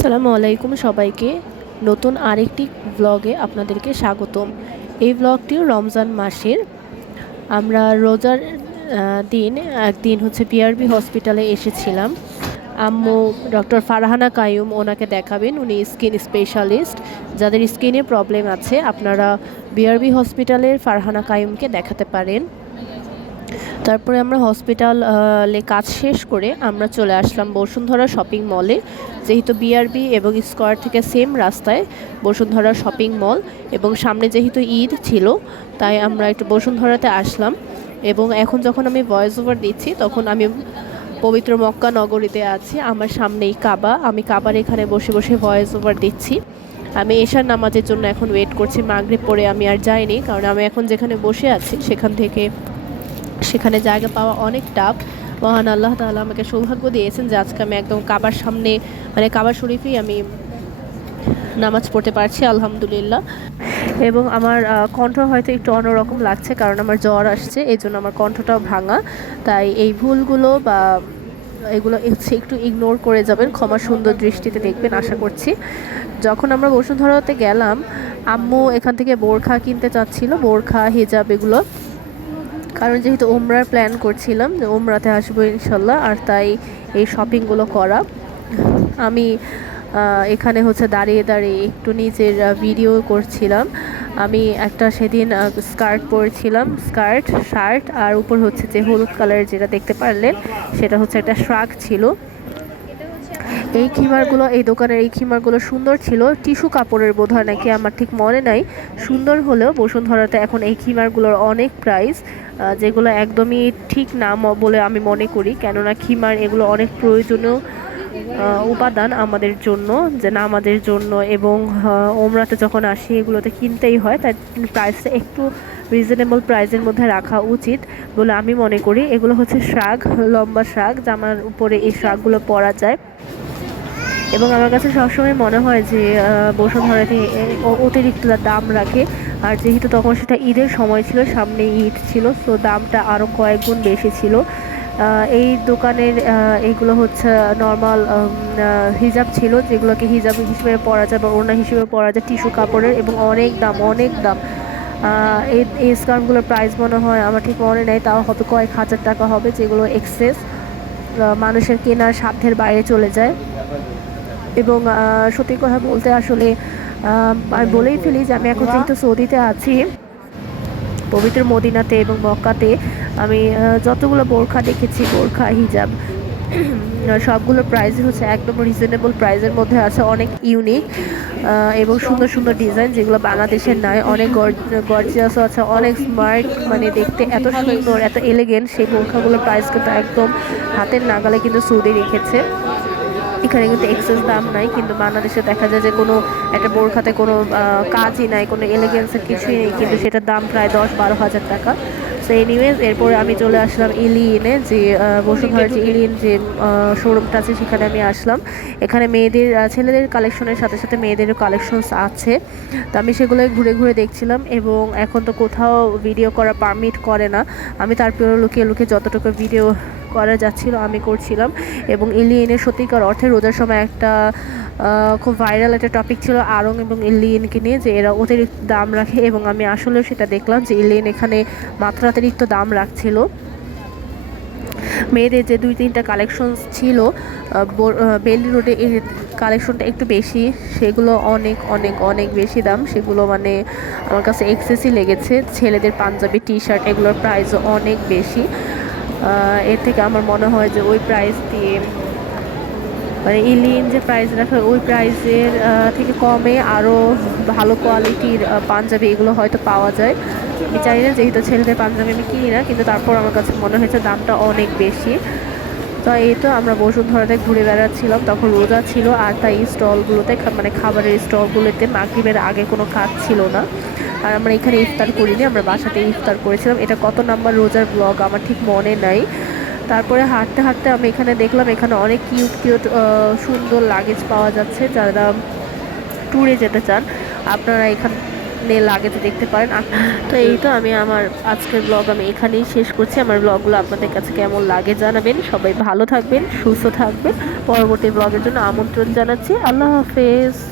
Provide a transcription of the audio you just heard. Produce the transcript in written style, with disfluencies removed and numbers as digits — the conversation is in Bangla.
আসসালামু আলাইকুম সবাইকে। নতুন আরেকটি ব্লগে আপনাদেরকে স্বাগতম। এই ব্লগটি রমজান মাসের। আমরা রোজার দিন একদিন হচ্ছে বিআরবি হসপিটালে এসেছিলাম। আম্মু ডক্টর ফারহানা কাইয়ুম ওনাকে দেখাবেন। উনি স্কিন স্পেশালিস্ট। যাদের স্কিনে প্রবলেম আছে আপনারা বিআরবি হসপিটালের ফারহানা কাইয়ুমকে দেখাতে পারেন। তারপরে আমরা হসপিটালে কাজ শেষ করে আমরা চলে আসলাম বসুন্ধরা শপিং মলে। যেহেতু বিআরবি এবং স্কয়ার থেকে সেম রাস্তায় বসুন্ধরা শপিং মল, এবং সামনে যেহেতু ঈদ ছিল তাই আমরা একটু বসুন্ধরাতে আসলাম। এবং এখন যখন আমি ভয়েস ওভার দিচ্ছি তখন আমি পবিত্র মক্কা নগরীতে আছি। আমার সামনেই কাবা। আমি কাবার এখানে বসে বসে ভয়েস ওভার দিচ্ছি। আমি এশার নামাজের জন্য এখন ওয়েট করছি। মাগরিব পরে আমি আর যাইনি, কারণ আমি এখন যেখানে বসে আছি সেখানে জায়গা পাওয়া অনেক টাফ। মহান আল্লাহ তাআলা আমাকে সৌভাগ্য দিয়েছেন যে আজকে আমি একদম কাবার সামনে, মানে কাবা শরীফেই আমি নামাজ পড়তে পারছি, আলহামদুলিল্লাহ। এবং আমার কণ্ঠ হয়তো একটু অন্যরকম লাগছে, কারণ আমার জ্বর আসছে, এই জন্য আমার কণ্ঠটাও ভাঙা। তাই এই ভুলগুলো বা এগুলো একটু ইগনোর করে যাবেন, ক্ষমা সুন্দর দৃষ্টিতে দেখবেন আশা করছি। যখন আমরা বসুন্ধরাতে গেলাম, আম্মু এখান থেকে বোরখা কিনতে চাচ্ছিল, বোরখা হিজাব এগুলো, কারণ যেহেতু ওমরার প্ল্যান করছিলাম যে ওমরাতে আসবো ইনশাল্লাহ, আর তাই এই শপিংগুলো করা। আমি এখানে হচ্ছে দাঁড়িয়ে দাঁড়িয়ে একটু নিজের ভিডিও করছিলাম। আমি একটা সেদিন স্কার্ট পরেছিলাম, শার্ট, আর উপর হচ্ছে যে হলুদ কালারের যেটা দেখতে পারলেন সেটা হচ্ছে একটা শ্রাগ ছিল। এই দোকানের এই খিমারগুলো সুন্দর ছিল, টিস্যু কাপড়ের বোধ হয় নাকি, আমার ঠিক মনে নাই। সুন্দর হলেও বসুন্ধরাতে এখন এই খিমারগুলোর অনেক প্রাইস, যেগুলো একদমই ঠিক না বলে আমি মনে করি। কেননা খিমার এগুলো অনেক প্রয়োজনীয় উপাদান আমাদের জন্য, যে নামাজের জন্য, এবং ওমরাতে যখন আসি এগুলোতে কিনতেই হয়, তাই প্রাইসটা একটু রিজনেবল প্রাইসের মধ্যে রাখা উচিত বলে আমি মনে করি। এগুলো হচ্ছে শ্রাগ, লম্বা শ্রাগ, জামার উপরে এই শ্রাগগুলো পরা যায়। এবং আমার কাছে সবসময় মনে হয় যে বসুন্ধরাতে অতিরিক্ত দাম রাখে। আর যেহেতু তখন সেটা ঈদের সময় ছিল, সামনে ঈদ ছিল, সো দামটা আরও কয়েক গুণ বেশি ছিল। এই দোকানের এগুলো হচ্ছে নর্মাল হিজাব ছিল, যেগুলোকে হিজাব হিসেবে পরা যায় বা ওড়না হিসেবে পরা যায়, টিস্যু কাপড়ের, এবং অনেক দাম। এই স্কার্ফগুলোর প্রাইস মনে হয় আমার ঠিক মনে নেই, তাও হবে কয়েক হাজার টাকা হবে, যেগুলো এক্সেস, মানুষের কেনার সাধ্যের বাইরে চলে যায়। এবং সত্যি কথা বলতে আসলে আমি বলেই ফেলি যে আমি এখন যেহেতু সৌদিতে আছি, পবিত্র মদিনাতে এবং মক্কাতে, আমি যতগুলো বোরখা দেখেছি, বোরখা হিজাব সবগুলোর প্রাইস হচ্ছে একদম রিজনেবল প্রাইসের মধ্যে আছে, অনেক ইউনিক এবং সুন্দর সুন্দর ডিজাইন, যেগুলো বাংলাদেশের নয়, অনেক গর্জিয়াসও আছে, অনেক স্মার্ট, মানে দেখতে এত সুন্দর, এত এলিগেন্ট। সেই বোরখাগুলোর প্রাইস কিন্তু একদম হাতের নাগালে কিন্তু সৌদি রেখেছে। এখানে কিন্তু এক্সেস দাম নাই, কিন্তু বাংলাদেশে দেখা যায় যে কোনো একটা বোরখাতে কোনো কাজই নাই, কোনো এলিগেন্সের কিছুই নেই, কিন্তু সেটার দাম প্রায় 10-12 হাজার টাকা। সো এনিওয়েজ, এরপরে আমি চলে আসলাম ইলিনে, যে বসুন্ধরার যে ইলিন যে শোরুমটা আছে সেখানে আমি আসলাম। এখানে ছেলেদের কালেকশনের সাথে সাথে মেয়েদেরও কালেকশনস আছে, তো আমি সেগুলোই ঘুরে ঘুরে দেখছিলাম। এবং এখন তো কোথাও ভিডিও করা পারমিট করে না, আমি তারপরে লুকিয়ে লুকিয়ে যতটুকু ভিডিও করা যাচ্ছিল আমি করছিলাম। এবং ইলিয়েনের সত্যিকার অর্থে রোজার সময় একটা খুব ভাইরাল একটা টপিক ছিল আড়ং এবং ইলিয়েনকে নিয়ে, যে এরা অতিরিক্ত দাম রাখে, এবং আমি আসলেও সেটা দেখলাম যে ইলিয়েন এখানে মাত্রাতিরিক্ত দাম রাখছিল। মেয়েদের যে 2-3টা কালেকশন ছিল বেলি রোডে, এই কালেকশনটা একটু বেশি, সেগুলো অনেক অনেক অনেক বেশি দাম, সেগুলো মানে আমার কাছে এক্সেসই লেগেছে। ছেলেদের পাঞ্জাবি, টি শার্ট এগুলোর প্রাইসও অনেক বেশি। এর থেকে আমার মনে হয় যে ওই প্রাইস দিয়ে, মানে ইলিন যে প্রাইস রাখে ওই প্রাইসের থেকে কমে আরও ভালো কোয়ালিটির পাঞ্জাবি এগুলো হয়তো পাওয়া যায়। আমি জানি না, যেহেতু ছেলেদের পাঞ্জাবি আমি কিনি না, কিন্তু তারপর আমার কাছে মনে হয়েছে দামটা অনেক বেশি। তো এই তো আমরা বসুন্ধরাতে ঘুরে বেড়াচ্ছিলাম, তখন রোজা ছিল, আর তাই স্টলগুলোতে, মানে খাবারের স্টলগুলোতে মাগরিবের আগে কোনো কাজ ছিল না। আর আমরা এখানে ইফতার করিনি, আমরা বাসাতে ইফতার করেছিলাম। এটা কত নাম্বার রোজার ব্লগ আমার ঠিক মনে নাই। তারপরে হাঁটতে হাঁটতে আমি এখানে দেখলাম এখানে অনেক কিউট সুন্দর লাগেজ পাওয়া যাচ্ছে। যারা ট্যুরে যেতে চান আপনারা লাগেজ দেখতে পারেন। তো এই তো আমি আমার আজকের ব্লগ আমি এখানেই শেষ করছি। আমার ব্লগগুলো আপনাদের কাছে কেমন লাগে জানাবেন। সবাই ভালো থাকবেন, সুস্থ থাকবেন। পরবর্তী ব্লগের জন্য আমন্ত্রণ জানাচ্ছি। আল্লাহ হাফেজ।